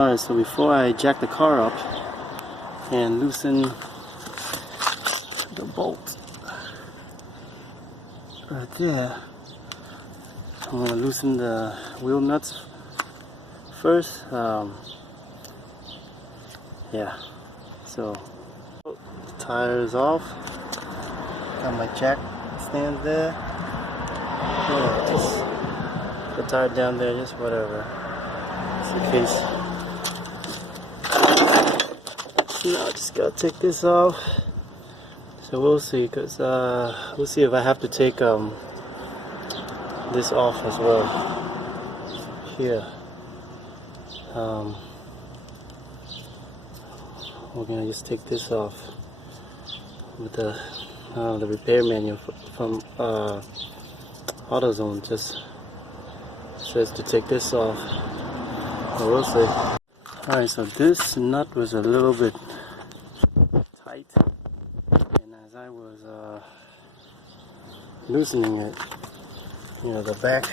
Alright, so before I jack the car up and loosen the bolt right there, I'm going to loosen the wheel nuts first. Yeah, so the tire is off, got my jack stand there, yeah, just the tire down there, just whatever, just in case. Now I just gotta take this off, so we'll see, because we'll see if I have to take this off as well here. We're gonna just take this off with the repair manual from AutoZone. Just says to take this off, so we'll see. Alright, so this nut was a little bit tight, and as I was loosening it, you know, the back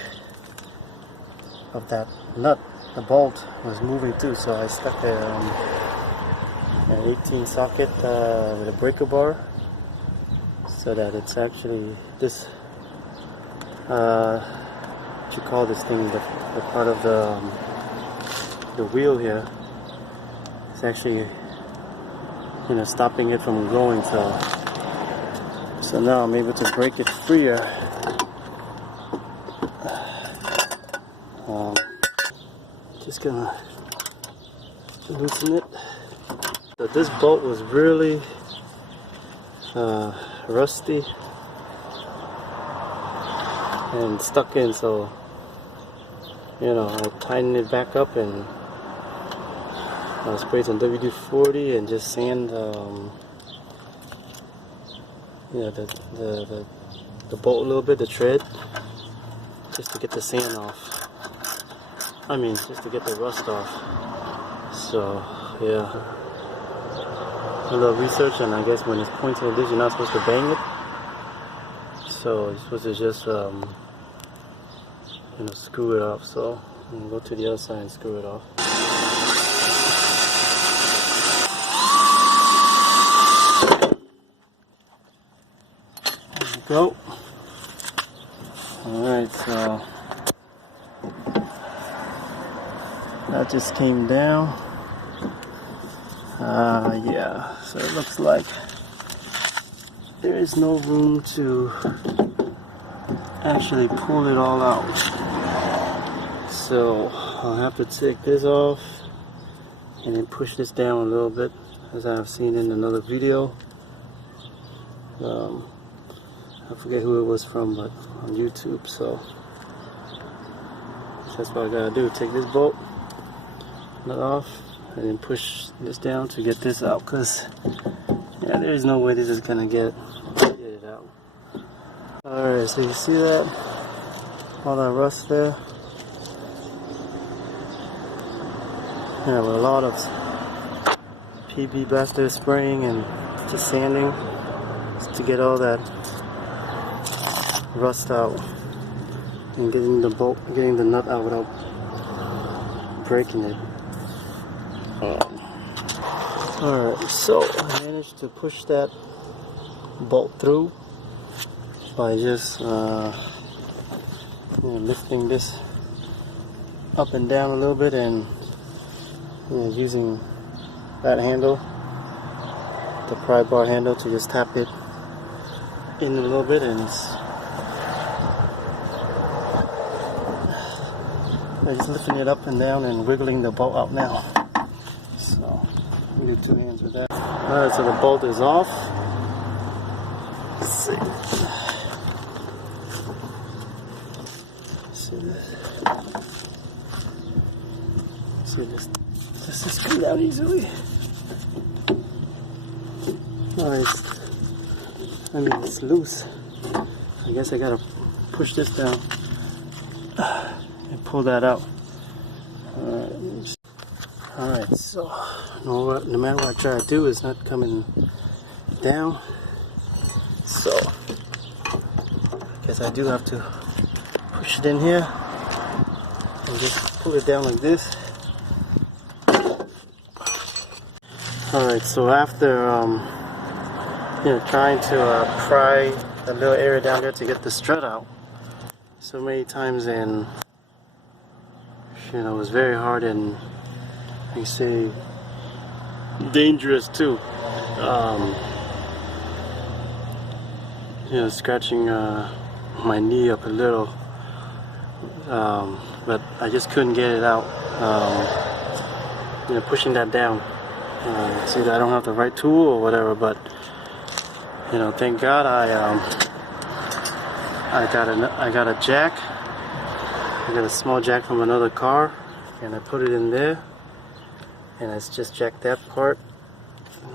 of that nut, the bolt, was moving too, so I stuck an 18 socket with a breaker bar, so that it's actually this, what you call this thing, the part of the wheel here. It's actually, you know, stopping it from going, so now I'm able to break it freer. Just gonna loosen it. So this bolt was really rusty and stuck in, so you know, I tightened it back up and sprayed some WD-40 and just sand, you know, the bolt a little bit, the tread, just to get the sand off. I mean, just to get the rust off. So yeah, a little research, and I guess when it's pointing like this, you're not supposed to bang it. So you're supposed to just, you know, screw it off. So I'm gonna go to the other side and screw it off. Go. Alright, so that just came down. Yeah, so it looks like there is no room to actually pull it all out. So I'll have to take this off and then push this down a little bit, as I've seen in another video. I forget who it was from, but on YouTube, so that's what I gotta do. Take this bolt nut off and then push this down to get this out, because yeah, there is no way this is gonna get it out. Alright, so you see that? All that rust there? Yeah, with a lot of PB blaster spraying and just sanding to get all that rust out and getting the nut out without breaking it. Alright, so I managed to push that bolt through by just you know, lifting this up and down a little bit, and you know, using that handle, the pry bar handle, to just tap it in a little bit, and I'm just lifting it up and down and wiggling the bolt out now. So we did 2 hands with that. Alright, so the bolt is off. Let's see. See this? See this? This is coming out easily. Alright, I mean, it's loose. I guess I gotta push this down and pull that out. Alright, so no matter what I try to do, it's not coming down. So I guess I do have to push it in here and just pull it down like this. Alright, so after trying to pry the little area down there to get the strut out so many times, and it was very hard and you say dangerous too. Scratching my knee up a little, but I just couldn't get it out. Pushing that down. See, I don't have the right tool or whatever, but thank God I got a jack. I got a small jack from another car, and I put it in there, and I just jacked that part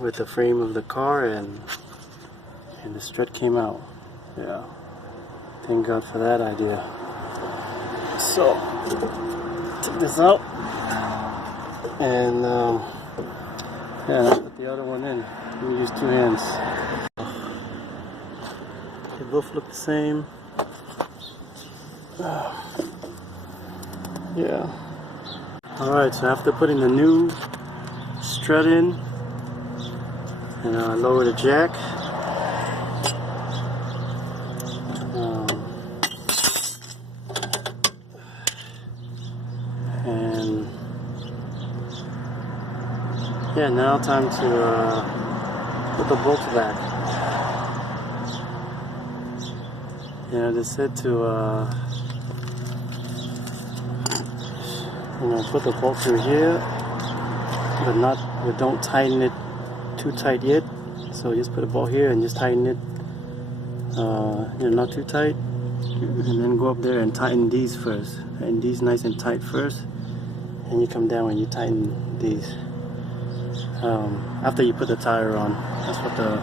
with the frame of the car, and the strut came out. Yeah, thank God for that idea. So take this out, and I put the other one in. We use two hands. They both look the same. Yeah. Alright, so after putting the new strut in, and I lower the jack. And yeah, now time to put the bolts back. They said to put the bolt through here, but don't tighten it too tight yet. So just put a bolt here and just tighten it, not too tight, and then go up there and tighten these first, and these nice and tight first, and you come down and you tighten these after you put the tire on. That's what the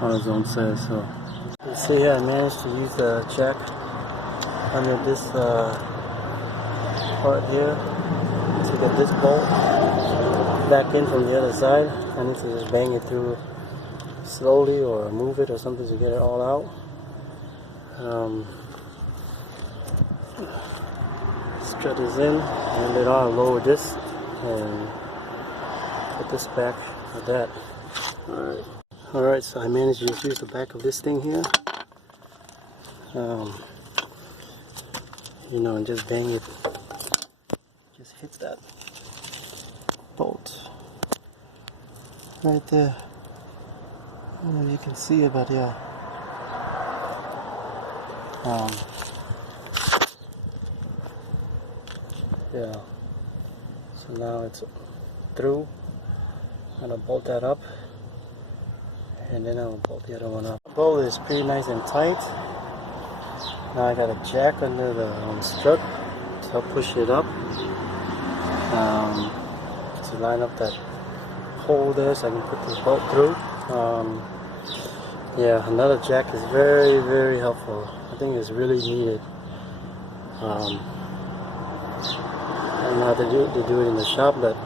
AutoZone says. So you see here, I managed to use the jack under this part here to get this bolt back in from the other side. I need to just bang it through slowly or move it or something to get it all out. Strut is in, and then I'll lower this and put this back like that. Alright, so I managed to just use the back of this thing here, and just bang it, just hit that bolt right there. I don't know if you can see it, but yeah. Yeah. So now it's through. I'm gonna bolt that up, and then I'll bolt the other one up. The bolt is pretty nice and tight. Now I got a jack under the strut, so I'll push it up to line up that hole there so I can put this bolt through. Yeah, another jack is very, very helpful. I think it's really needed. I don't know how to do it in the shop, but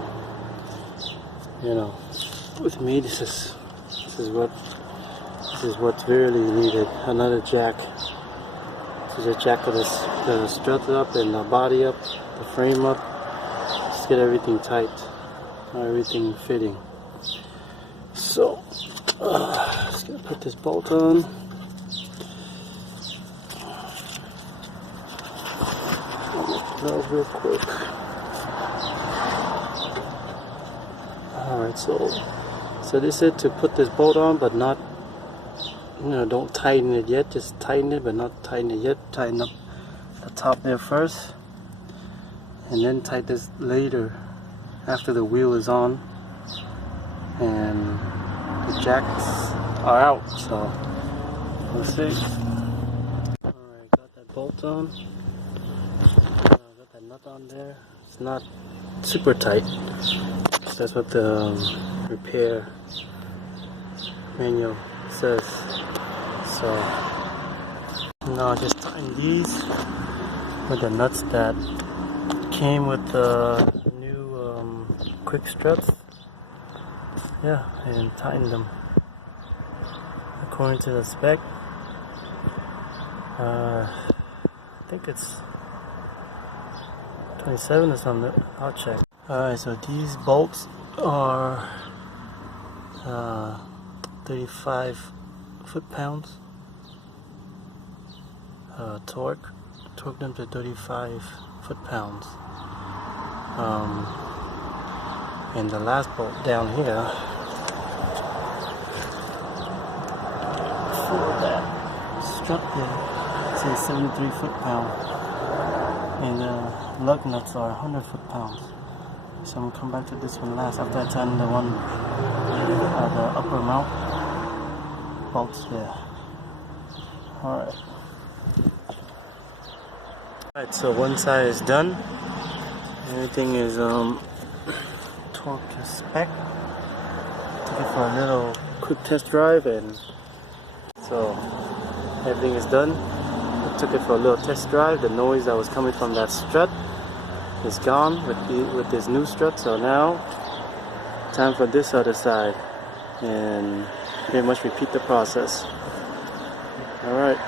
with me, this is what's really needed. Another jack to just jack the strut up and the body up, the frame up, just get everything tight, everything fitting. So just gonna put this bolt on. That real quick. Alright, so they said to put this bolt on, but not, don't tighten it yet. Just tighten it, but not tighten it yet. Tighten up the top there first, and then tighten this later after the wheel is on and the jacks are out. So we'll see. Alright, got that bolt on. Got that nut on there. It's not super tight. That's what the repair manual says. So now I just tighten these with the nuts that came with the new Quick struts. Yeah, and tighten them according to the spec. I think it's 27 or something. I'll check. Alright, so these bolts are 35 foot-pounds. Torque them to 35 foot-pounds. And the last bolt down here for that strut here says 73 foot-pound, and the lug nuts are 100 foot-pounds. So I'm gonna come back to this one last after I tighten the one, the upper mount bolts there. Alright. Alright, so one side is done. Everything is torqued to spec. Took it for a little quick test drive, and so everything is done. I took it for a little test drive. The noise that was coming from that strut is gone with this new strut. So now time for this other side, and pretty much repeat the process. Alright.